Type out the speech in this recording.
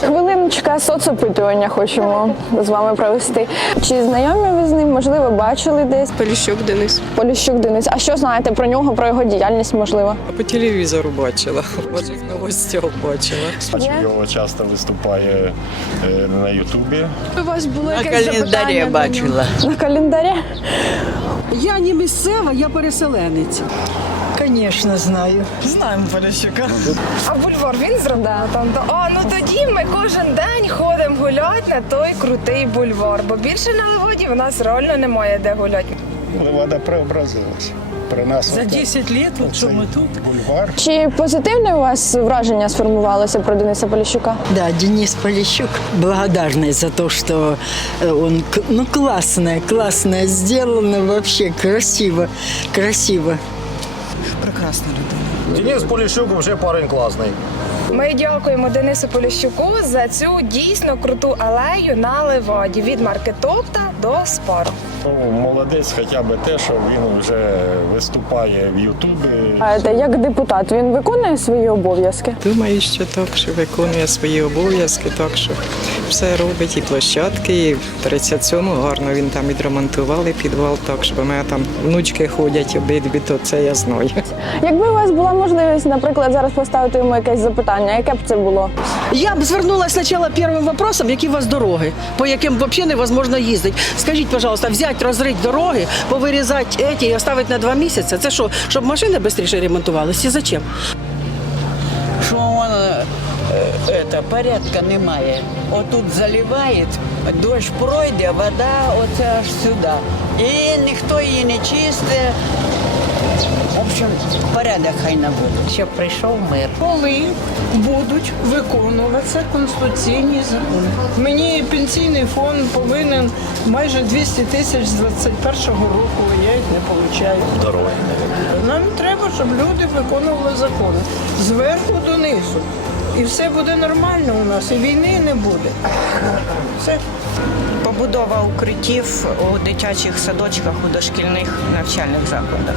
Хвилиночка соцопитування хочемо з вами провести. Чи знайомі ви з ним? Можливо, бачили десь? Поліщук Денис. Поліщук Денис. А що знаєте про нього, про його діяльність, можливо? По телевізору бачила, в ваших новостях бачила. Бачу, його часто виступає е, на Ютубі. У вас було На якесь календарі запитання? до бачила. На календарі? Я не місцева, я переселенець. Звісно, знаю. Знаємо Поліщука. А бульвар він зробив там. то- А ну тоді ми кожен день ходимо гуляти на той крутий бульвар, бо більше на Леводі в нас реально немає де гуляти. Левада преобразилася. При нас За 10 років, от що ми тут. бульвар. Чи позитивне у вас враження сформувалося про Дениса Поліщука? Да, Денис Полищук благодарный за то, что э, он, к- ну, классное, классное сделано, вообще красиво, красиво. Прекрасна людина. Денис Поліщук вже парень класний. Ми дякуємо Денису Поліщуку за цю дійсно круту алею на Леваді від маркетопта до спару. Ну, молодець хоча б те, що він вже виступає в Ютубі. А те, як депутат він виконує свої обов'язки? Думаю, що так, що виконує свої обов'язки, так що все робить, і площадки, і в 37-му гарно він там відремонтували підвал, так що в мене там внучки ходять обидві, то це я знаю. Якби у вас була можливість, наприклад, зараз поставити йому якесь запитання, яке б це було? Я б звернулася спочатку першим вопросом, які у вас дороги, по яким взагалі невозможно їздити. Скажіть, пожалуйста, взяти, розрити дороги, повирізати ці і оставити на два місяці. Це що, щоб машини швидше ремонтувалися? Зачем? Е, порядка немає. Отут заливає, дощ пройде, вода оце аж сюди. І ніхто її не чистить. В общем, порядок хай наводить. Щоб прийшов мир. коли будуть виконуватися конституційні закони. Мені пенсійний фонд повинен майже 200 тисяч з 21-го року, а я їх не отримую. Дороги. Нам треба, щоб люди виконували закони зверху донизу. І все буде нормально у нас, і війни не буде. Все. Побудова укриттів у дитячих садочках у дошкільних навчальних закладах.